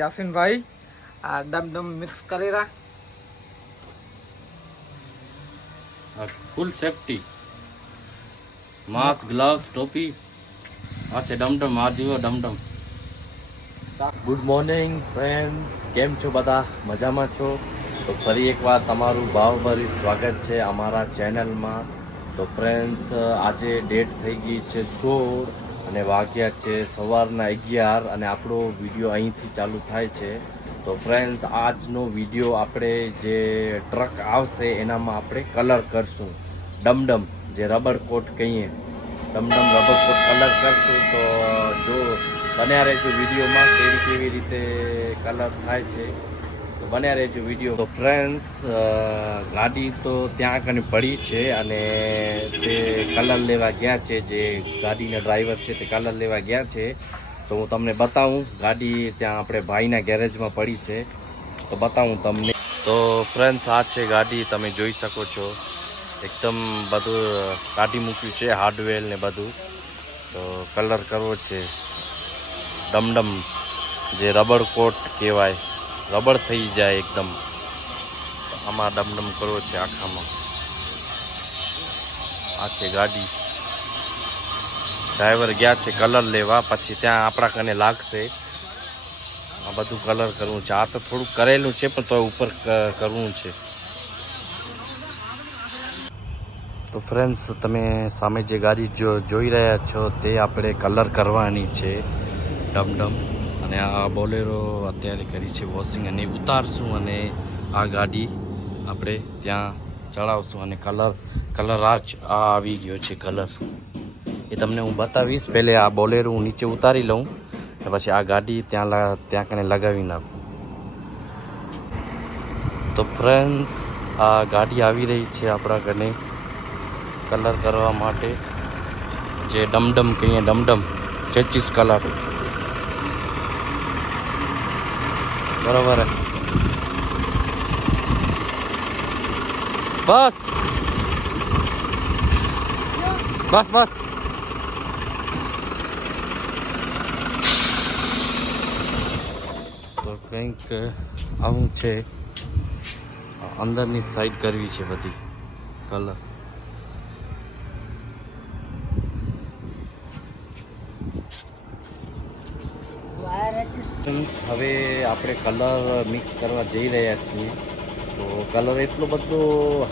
યાસીનભાઈ. આ ડમ ડમ મિક્સ કરી રા ફૂલ સેફટી માસ્ક ગ્લવ્સ ટોપી. આ છે ડમડમ આ જીવો ડમડમ ગુડ મોર્નિંગ ફ્રેન્ડ્સ કેમ છો બધા? મજામાં છો? તો ફરી એકવાર તમારું ભાવભરી સ્વાગત છે અમારા ચેનલમાં તો ફ્રેન્ડ્સ આજે ડેટ થઈ ગઈ છે સોળ. અને વાગ્યા છે સવારના અગિયાર અને આપણો વીડિયો અહીંથી ચાલુ થાય છે. તો ફ્રેન્ડ્સ આજનો વીડિયો આપણે જે ટ્રક આવશે એનામાં આપણે કલર કરશું. ડમડમ, જે રબર કોટ કહીએ. ડમડમ રબર કોટ કલર કરશું તો જો બન્યા રહેજો વિડીયોમાં કેવી કેવી રીતે કલર થાય છે. તો બન્યા રહેજો વીડિયો. તો ફ્રેન્ડ્સ ગાડી તો ત્યાં કને પડી છે અને તે કલર લેવા ગયા છે, જે ગાડીના ડ્રાઈવર છે તે કલર લેવા ગયા છે. તો હું તમને બતાવું, ગાડી ત્યાં આપણે ભાઈના ગેરેજમાં પડી છે. તો બતાવું તમને. તો ફ્રેન્ડ્સ આ છે ગાડી, તમે જોઈ શકો છો. એકદમ બધું કાઢી મૂક્યું છે હાર્ડવેર ને બધું. તો કલર કરવો છે. ડમડમ જે રબર કોટ કહેવાય. રબર થઈ જાય એકદમ. આમાં ડમડમ કરવો છે આખામાં. આ છે ગાડી. ડ્રાઈવર ગયા છે કલર લેવા, પછી ત્યાં આપણા કને લાગશે. આ બધું કલર કરવું છે. આ તો થોડુંક કરેલું છે, પણ તો ઉપર કરવું છે. તો ફ્રેન્ડ્સ તમે સામે જે ગાડી જોઈ રહ્યા છો, તે આપણે કલર કરવાની છે. ડમડમ. અને આ બોલેરો અત્યારે કરી છે વોશિંગ અને ઉતારશું અને આ ગાડી આપણે ત્યાં ચડાવશું અને કલર કલર આ આવી ગયો છે કલર એ તમને હું બતાવીશ. પહેલે આ બોલેરો હું નીચે ઉતારી લઉં પછી આ ગાડી ત્યાં ત્યાં કને લગાવી નાખું. તો ફ્રેન્ડ્સ આ ગાડી આવી રહી છે આપણા ઘરે કલર કરવા માટે. જે ડમડમ કહીએ, ડમડમ ચેચીસ કલર બરોબર બસ. બસ બસ. તો કંઈક આવું છે. અંદરની સાઈડ કરવી છે બધી. કલર હવે આપણે કલર મિક્સ કરવા જઈ રહ્યા છીએ. તો કલર એટલો બધો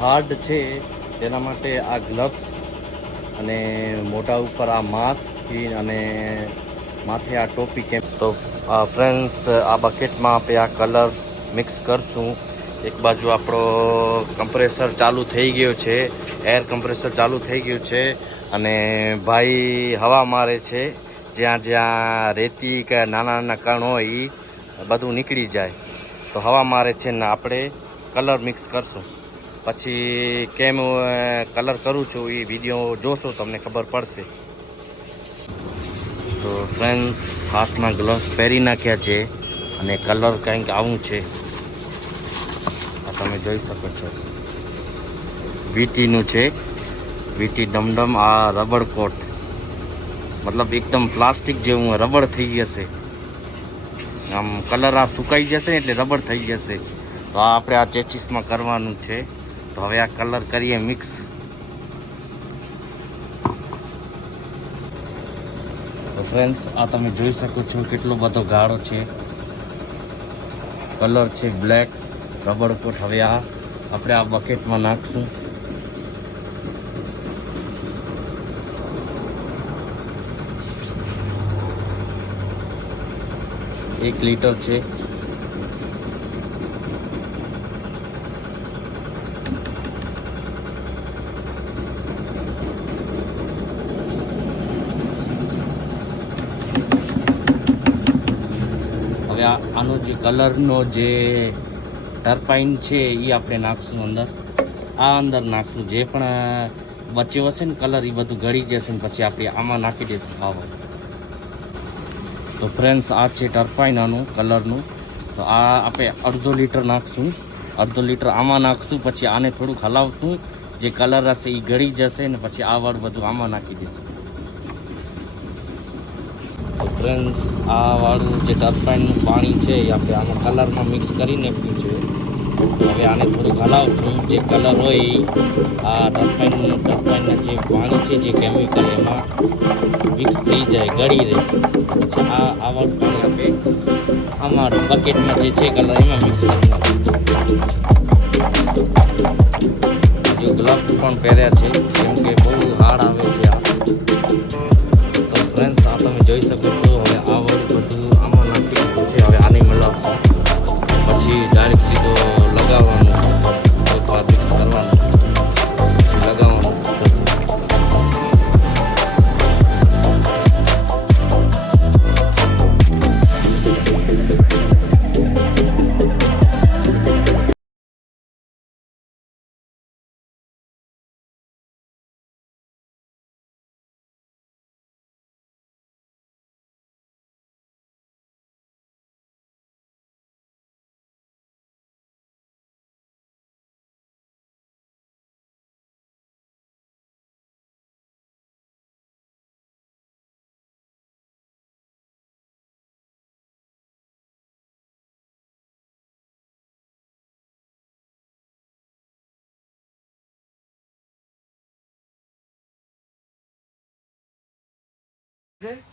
હાર્ડ છે, તેના માટે આ ગ્લવ્સ અને મોઢા ઉપર આ માસ્ક અને માથે આ ટોપી કેમ તો ફ્રેન્ડ્સ આ બકેટમાં આપણે આ કલર મિક્સ કરશું. એક બાજુ આપણો કમ્પ્રેસર ચાલુ થઈ ગયો છે એર કમ્પ્રેસર ચાલુ થઈ ગયું છે. અને ભાઈ હવા મારે છે. જ્યાં જ્યાં રેતી કે નાના નાના કણ હોય એ બધું નીકળી જાય. તો હવા મારે છે ને આપણે કલર મિક્સ કરશું. પછી કેમ કલર કરું છું એ વીડિયો જોશો, તમને ખબર પડશે. તો ફ્રેન્ડ્સ હાથમાં ગ્લવ્સ પહેરી નાખ્યા છે અને કલર કંઈક આવું છે. આ તમે જોઈ શકો છો. વીટીનું છે. વીટી ડમડમ, આ રબર કોટ. મતલબ એકદમ પ્લાસ્ટિક જેવું રબર થઈ જશે. આમ કલર આ સુકાઈ જશે ને એટલે રબર થઈ જશે. તો આ આપણે આ ચેચીસમાં કરવાનું છે. તો હવે આ કલર કરીએ મિક્સ. ફ્રેન્ડ્સ આ તમે જોઈ શકો છો કેટલો બધો ગાળો છે. કલર છે બ્લેક રબર કોટ હવે આ આપણે આ બકેટમાં નાખશું. એક લીટર છે. હવે આનો જે કલરનો જે ટર્પાઇન છે એ આપણે નાખશું અંદર. આ અંદર નાખશું. જે પણ વચ્ચે હશે ને કલર એ બધું ગળી જશે ને પછી આપણે આમાં નાખી દઈશું ખાવા તો ફ્રેન્ડ્સ આ છે ટર્પાઇનાનું કલરનું. તો આ આપણે અડધો લીટર નાખશું. અડધો લીટર આમાં નાખશું, પછી આને થોડુંક હલાવશું. જે કલર હશે એ ગળી જશે ને પછી આ વાળ બધું આમાં નાખી દઈશું. તો ફ્રેન્ડ્સ આ વાળું જે ટર્પાઇનનું પાણી છે એ આપણે આમાં કલરમાં મિક્સ કરીને પીવું છે. હવે આને થોડુંક હલાવશું. જે કલર હોય આ ટર્પાઇન ટર્પાઇનના જે પાણી છે જે કેમિકલ એમાં મિક્સ થઈ જાય ગળી રહે. પછી આ આવા પાણી આપણે અમારું બકેટમાં જે છે કલર એમાં મિક્સ કરી નાખીશું જો ગ્લવ્સ પણ પહેર્યા છે.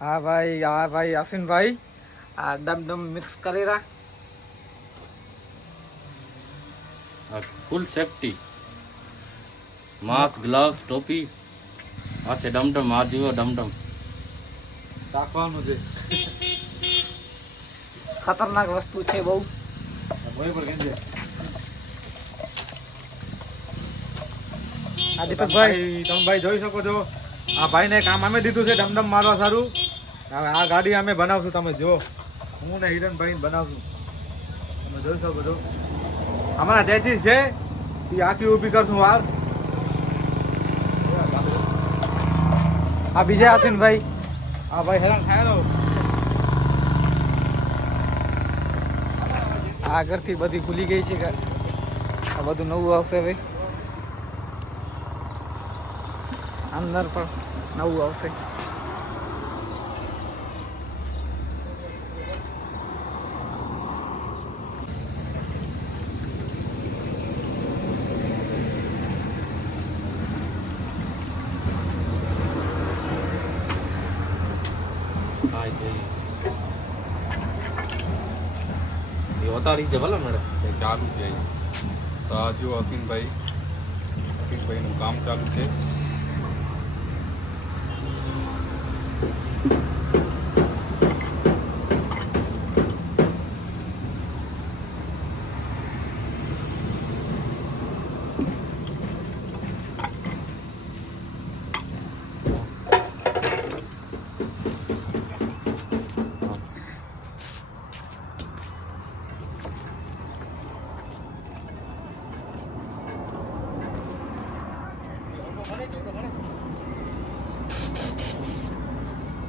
હા ભાઈ હા ભાઈ યાસીનભાઈ આ ડમ ડમ મિક્સ કરેલા ફૂલ સેફટી માસ્ક ગ્લવ્સ ટોપી. આ છે ડમડમ આ જુઓ ડમડમ ચાખવાનું છે. ખતરનાક વસ્તુ છે બહુ. આ દીપકભાઈ ભાઈ તમે ભાઈ જોઈ શકો છો. આ ભાઈને કામ અમે દીધું છે ડમડમ મારવા સારું. હવે આ ગાડી અમે બનાવશું, તમે જો હું ને હિરણભાઈ બનાવશું. તમે જોઈશો બધું. અમારા જેથી છે, એ આખી ઊભી કરશું વાર આ બીજા ભાઈ હા ભાઈ હેરાન થાય આ આગળથી બધી ખુલી ગઈ છે આ બધું નવું આવશે ભાઈ અંદર પણ નવું આવશે છે ભલે મેડમ ચાલુ છે તો આ જો અફીનભાઈ કામ ચાલુ છે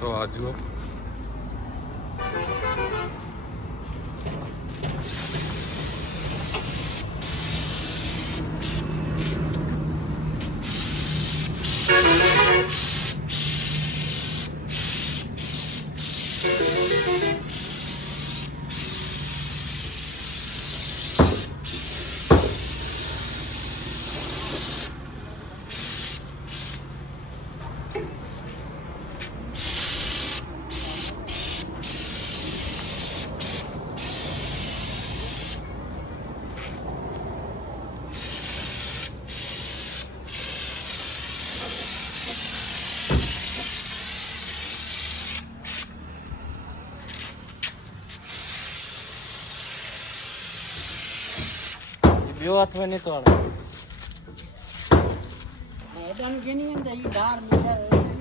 તો આ બે હાથ નહીં તો.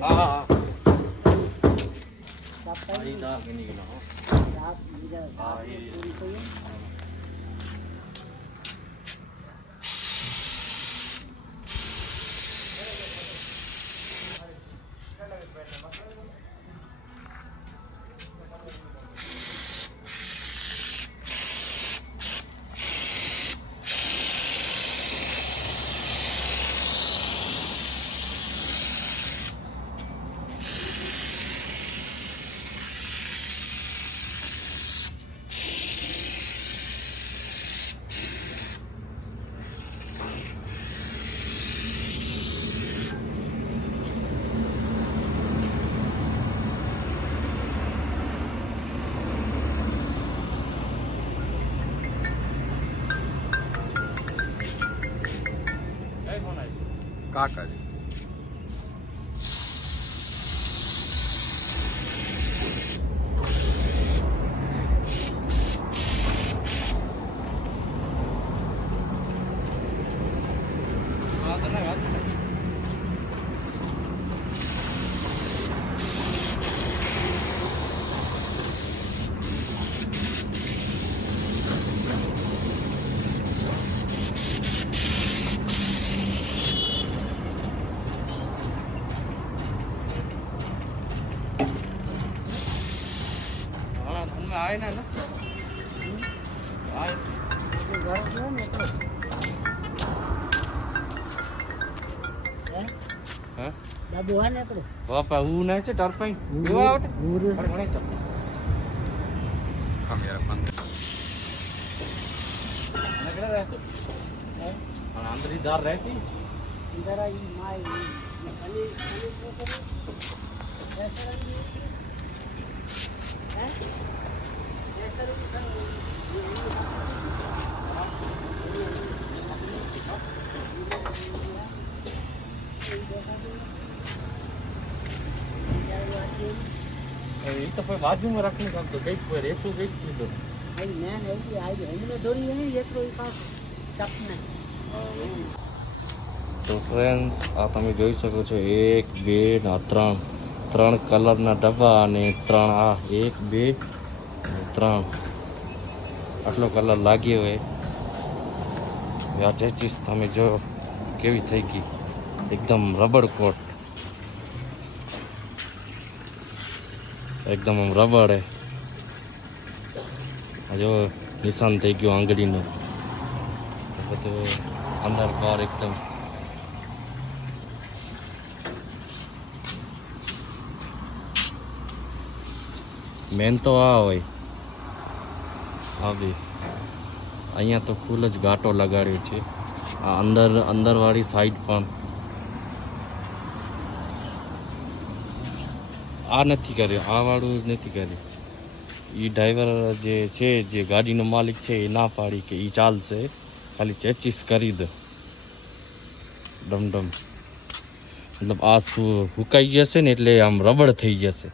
હા હા હા. હા, ઈ દાળ ગણી ગયેલો, હો. હા, ઈ- tá, cara. હા? બાબુ હા ને આપણું બાપા હું ના છે ટર્પાઈ પીવા આવટે ઘણી નકળે પણ આંતરી રહેતી? માય ખાલી ખાલી શું કરું હે? બેસરાની એ તો કોઈ બાજુમાં રાખીને કામ કંઈક કોઈ રેતું કંઈક કીધું ભાઈ મેં આવી આવી એમને દોરી નહીં એટલો એ પાસ ચપને તો ફ્રેન્ડ્સ આ તમે જોઈ શકો છો એક બે ના ત્રણ. ત્રણ કલરના ડબ્બા અને ત્રણ આ એક બે ત્રણ. આટલો કલર લાગ્યો હોય. આ ચેચીસ તમે જો કેવી થઈ ગઈ. એકદમ રબડ કોટ. એકદમ આમ રબડ હે જો નિશાન થઈ ગયું આંગળીનું. બધું અંદર બહાર એકદમ. મેન તો આ હોય. બી. અહીંયા તો ફૂલ જ ઘાટો લગાડ્યો છે. આ અંદર, અંદરવાળી સાઈડ પણ આ નથી કર્યું, આ વાળું નથી કર્યું. એ ડ્રાઈવર જે છે, જે ગાડીનો માલિક છે, એ ના પાડી કે એ ચાલશે. ખાલી ચેચીસ કરી દે. ડમડમ. મતલબ આ હુકાઈ જશે ને એટલે આમ રબડ થઈ જશે.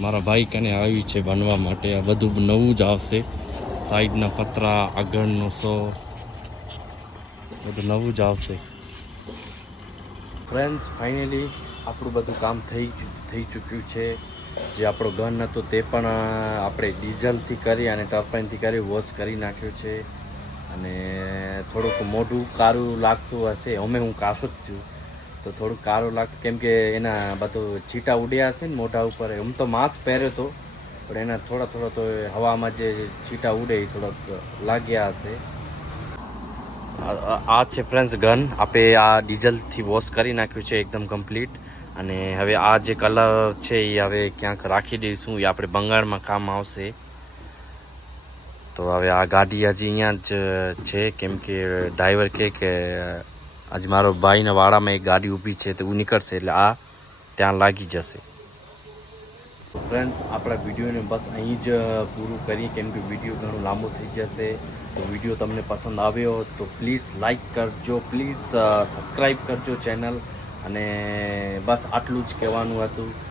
મારા ભાઈ કને આવી છે બનવા માટે, આ બધું નવું જ આવશે. સાઈડના પતરા, આગળનો સો બધું નવું જ આવશે. ફ્રેન્ડ્સ ફાઇનલી આપણું બધું કામ થઈ થઈ ચૂક્યું છે. જે આપણો ગન હતો તે પણ આપણે ડીઝલથી કરી અને ટર્પાઇનથી કરી વોશ કરી નાખ્યો છે. અને થોડુંક મોઢું કારું લાગતું હશે. અમે હું કાસો જ છું. તો થોડુંક કારું લાગતું, કેમ કે એના બધું છીટા ઉડ્યા હશે ને મોઢા ઉપર. એમ તો માસ્ક પહેર્યો હતો પણ એના થોડા થોડા તો હવામાં જે છીટા ઉડે એ થોડાક લાગ્યા હશે. આ- છે ફ્રેન્ડ્સ ગન આપણે આ ડીઝલથી વોશ કરી નાખ્યું છે એકદમ કમ્પ્લીટ અને હવે આ જે કલર છે એ હવે ક્યાંક રાખી દઈશું. એ આપણે બંગાળમાં કામ આવશે. તો હવે આ ગાડી હજી અહીંયા જ છે. કેમ કે ડ્રાઈવર કહે કે, આજે મારો ભાઈના વાડામાં એક ગાડી ઊભી છે તો હું નીકળશે. એટલે આ ત્યાં લાગી જશે. ફ્રેન્ડ્સ આપણા વિડીયોને બસ અહીં જ પૂરું કરીએ. કેમ કે વીડિયો ઘણો લાંબો થઈ જશે. તો વીડિયો તમને પસંદ આવ્યો તો પ્લીઝ લાઇક કરજો. પ્લીઝ સબસ્ક્રાઈબ કરજો ચેનલ. અને બસ આટલું જ કહેવાનું હતું.